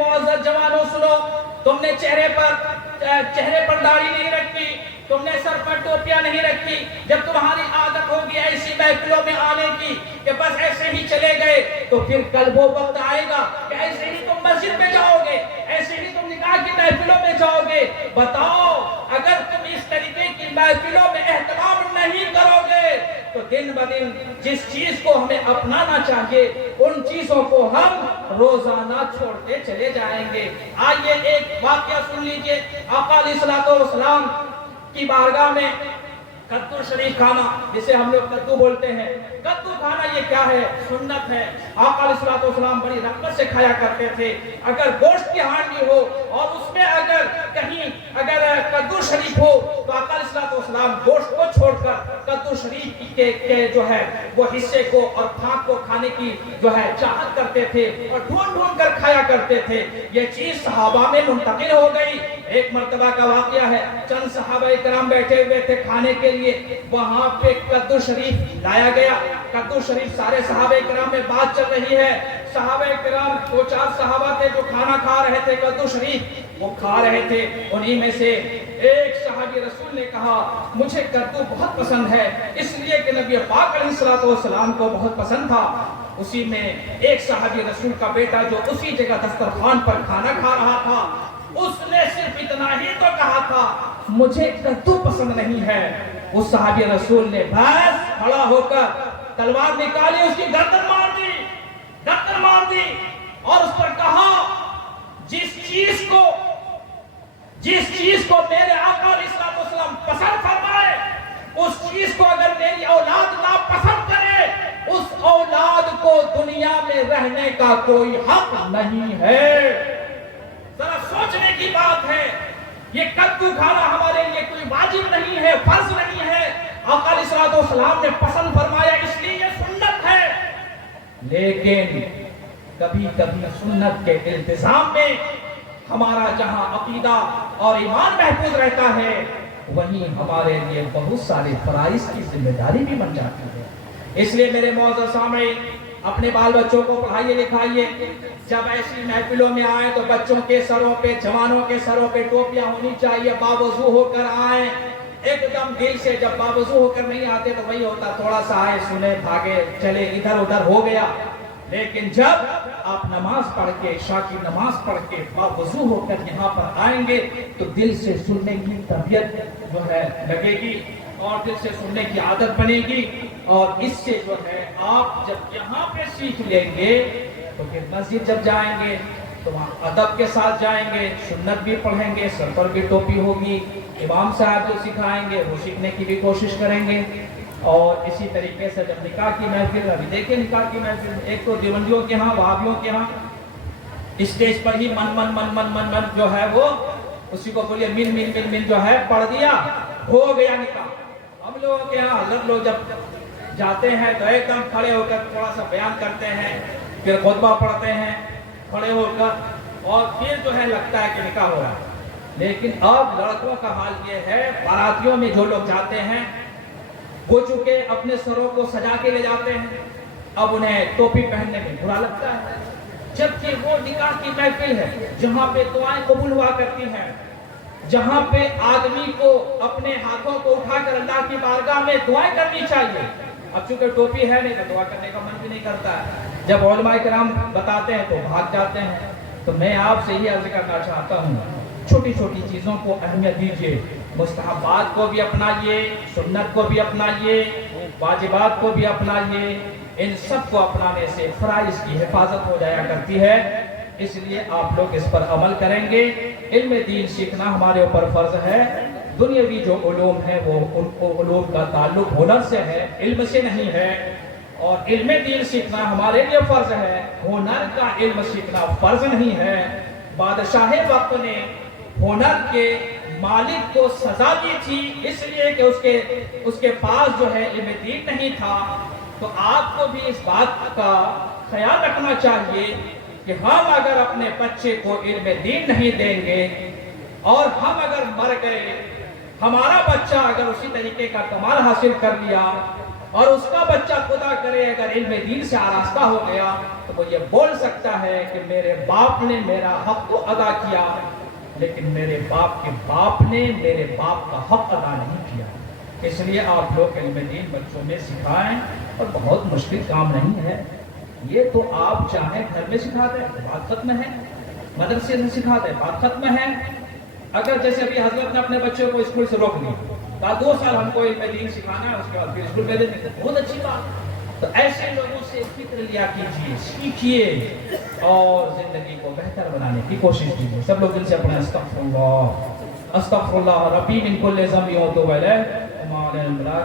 معزز جوانوں سنو، تم نے چہرے پر داڑھی نہیں رکھی، تم نے سر پر ٹوپیاں نہیں رکھی، جب تمہاری عادت ہوگی ایسی محفلوں میں آنے کی کہ بس ایسے ہی چلے گئے، تو پھر کل وہ وقت آئے گا کہ ایسے ہی تم مسجد میں جاؤ گے، ایسے ہی تم نکاح کی محفلوں میں جاؤ گے۔ بتاؤ اگر تم اس طریقے کی محفلوں میں اہتمام نہیں کرو گے تو دن بدن جس چیز کو ہمیں اپنانا چاہیے ان چیزوں کو ہم روزانہ چھوڑتے چلے جائیں گے۔ آئیے ایک واقعہ سن لیجئے، آقا علیہ الصلوۃ والسلام کی بارگاہ میں کدو شریف کھانا، جسے ہم لوگ کدو بولتے ہیں، کدو کھانا یہ کیا ہے؟ سنت ہے۔ آقا علیہ الصلوۃ والسلام بڑی رغبت سے کھایا کرتے تھے۔ اگر گوشت کی ہانڈی ہو اور اس میں اگر کدو شریف ہو تو آقا علیہ الصلوۃ والسلام گوشت کو چھوڑ کر کدو شریف کے جو ہے وہ حصے کو اور پھاک کو کھانے کی جو ہے چاہت کرتے تھے اور ڈھونڈ ڈھونڈ کر کھایا کرتے تھے۔ یہ چیز صحابہ میں منتقل ہو گئی۔ ایک مرتبہ کا واقعہ ہے، چند صحابہ کرام بیٹھے ہوئے تھے کھانے کے لیے، وہاں پہ کدو شریف لایا گیا۔ کدو شریف سارے صحابہ کرام میں بات چل رہی ہے۔ صحابہ کرام 2-4 صحابہ تھے جو کھانا کھا رہے تھے، کدو شریف وہ کھا رہے تھے۔ انہی میں سے ایک صحابی رسول نے کہا مجھے کدو بہت پسند ہے، اس لیے کہ نبی پاک علیہ الصلوۃ والسلام کو بہت پسند تھا۔ اسی میں ایک صحابی رسول کا بیٹا جو اسی جگہ دسترخوان پر کھانا کھا رہا تھا، اس نے صرف اتنا ہی تو کہا تھا مجھے کدو پسند نہیں ہے۔ اس صحابی رسول نے بس کھڑا ہو کر تلوار نکالی، اس کی گردن مار دی اور اس پر کہا جس چیز کو میرے آقا علیہ الصلوۃ والسلام پسند فرمائے، اس چیز کو اگر میری اولاد ناپسند کرے، اس اولاد کو دنیا میں رہنے کا کوئی حق نہیں ہے۔ ذرا سوچنے کی بات ہے، یہ کدو کھانا ہمارے لیے کوئی واجب نہیں ہے، فرض نہیں ہے۔ آقا علیہ الصلوۃ والسلام نے پسند فرمایا اس لیے یہ سنت ہے، لیکن کبھی کبھی سنت کے التزام میں ہمارا جہاں عقیدہ اور ایمان محفوظ رہتا ہے، وہیں ہمارے لیے بہت سارے فرائض کی ذمہ داری بھی بن جاتی ہے۔ اس لیے میرے معزز سامعین، اپنے بال بچوں کو پڑھائیے لکھائیے۔ جب ایسی محفلوں میں آئیں تو بچوں کے سروں پہ، جوانوں کے سروں پہ ٹوپیاں ہونی چاہیے، باوضو ہو کر آئیں ایک دم دل سے۔ جب باوضو ہو کر نہیں آتے تو وہی ہوتا، تھوڑا سا آئے، سنے، بھاگے، چلے، ادھر ادھر ہو گیا۔ لیکن جب آپ نماز پڑھ کے، عشاء کی نماز پڑھ کے باوضو ہو کر یہاں پر آئیں گے تو دل سے سننے کی طبیعت جو ہے لگے گی اور دل سے سننے کی عادت بنے گی، اور اس سے جو ہے آپ جب یہاں پہ سیکھ لیں گے تو پھر مسجد جب جائیں گے تو وہاں ادب کے ساتھ جائیں گے، سنت بھی پڑھیں گے، سر پر بھی ٹوپی ہوگی، امام صاحب جو سکھائیں گے وہ سیکھنے کی بھی کوشش کریں گے۔ اور اسی طریقے سے جب نکاح کی محفل، ابھی دیکھیں نکاح کی محفل، ایک تو دیوبندیوں کے ہاں، وہابیوں کے ہاں اسٹیج پر ہی من من من من من من جو ہے وہ اسی کو بولیے من من من من جو ہے پڑھ دیا، ہو گیا نکاح۔ ہم لوگوں کے ہاں حضرت لوگ جب جاتے ہیں تو ایک دم کھڑے ہو کر تھوڑا سا بیان کرتے ہیں، پھر خطبہ پڑھتے ہیں کھڑے ہو کر، اور پھر جو ہے لگتا ہے کہ نکاح ہو رہا ہے۔ لیکن اب لڑکوں کا حال یہ ہے، باراتیوں میں جو لوگ جاتے ہیں وہ چونکہ اپنے سروں کو سجا کے لے جاتے ہیں، اب انہیں ٹوپی پہننے میں برا لگتا ہے، جبکہ وہ نکاح کی محفل ہے جہاں پہ دعائیں قبول ہوا کرتی ہیں، جہاں پہ آدمی کو اپنے ہاتھوں کو اٹھا کر اللہ کی بارگاہ میں دعائیں کرنی چاہیے۔ اب چونکہ ٹوپی ہے نہیں تو دعا کرنے کا من بھی نہیں کرتا ہے، جب علماء کرام بتاتے ہیں تو بھاگ جاتے ہیں۔ تو میں آپ سے یہ عرض کرنا چاہتا ہوں، چھوٹی چھوٹی چیزوں کو اہمیت دیجیے، مستحبات کو بھی اپنائیے، سنت کو بھی اپنائیے، واجبات کو بھی اپنائیے۔ ان سب کو اپنانے سے فرائض کی حفاظت ہو جایا کرتی ہے، اس لیے آپ لوگ اس پر عمل کریں گے۔ علم دین سیکھنا ہمارے اوپر فرض ہے۔ دنیاوی جو علوم ہے وہ ان کو علوم کا تعلق ہنر سے ہے، علم سے نہیں ہے، اور علم دین سیکھنا ہمارے لیے فرض ہے، ہنر کا علم سیکھنا فرض نہیں ہے۔ بادشاہ وقت نے ہنر کے مالک کو سزا دی تھی اس لیے کہ اس کے پاس جو ہے علم دین نہیں تھا۔ تو آپ کو بھی اس بات کا خیال رکھنا چاہیے کہ ہم اگر اپنے بچے کو علم دین نہیں دیں گے اور ہم اگر مر گئے، ہمارا بچہ اگر اسی طریقے کا کمال حاصل کر لیا اور اس کا بچہ خدا کرے اگر علم دین سے آراستہ ہو گیا تو وہ یہ بول سکتا ہے کہ میرے باپ نے میرا حق تو ادا کیا، لیکن میرے باپ کے باپ نے میرے باپ کا حق ادا نہیں کیا۔ اس لیے آپ لوگ علم دین بچوں میں سکھائیں، اور بہت مشکل کام نہیں ہے یہ، تو آپ چاہیں گھر میں سکھا دیں بات ختم ہے، مدرسے سے سکھا دیں بات ختم ہے۔ اگر جیسے ابھی حضرت نے اپنے بچوں کو اسکول سے روک لیا، کہا 2 سال ہم کو علم دین سکھانا ہے، اس کے بعد پھر اسکول بھیجیں گے، بہت اچھی بات۔ تو ایسے لوگوں سے فکر لیا کیجیے، سیکھیے اور زندگی کو بہتر بنانے کی کوشش کیجیے۔ سب لوگ دل سے اپنا استغفر اللہ ربی من کل ذنب واتوب الیہ وما علینا الا البلاغ۔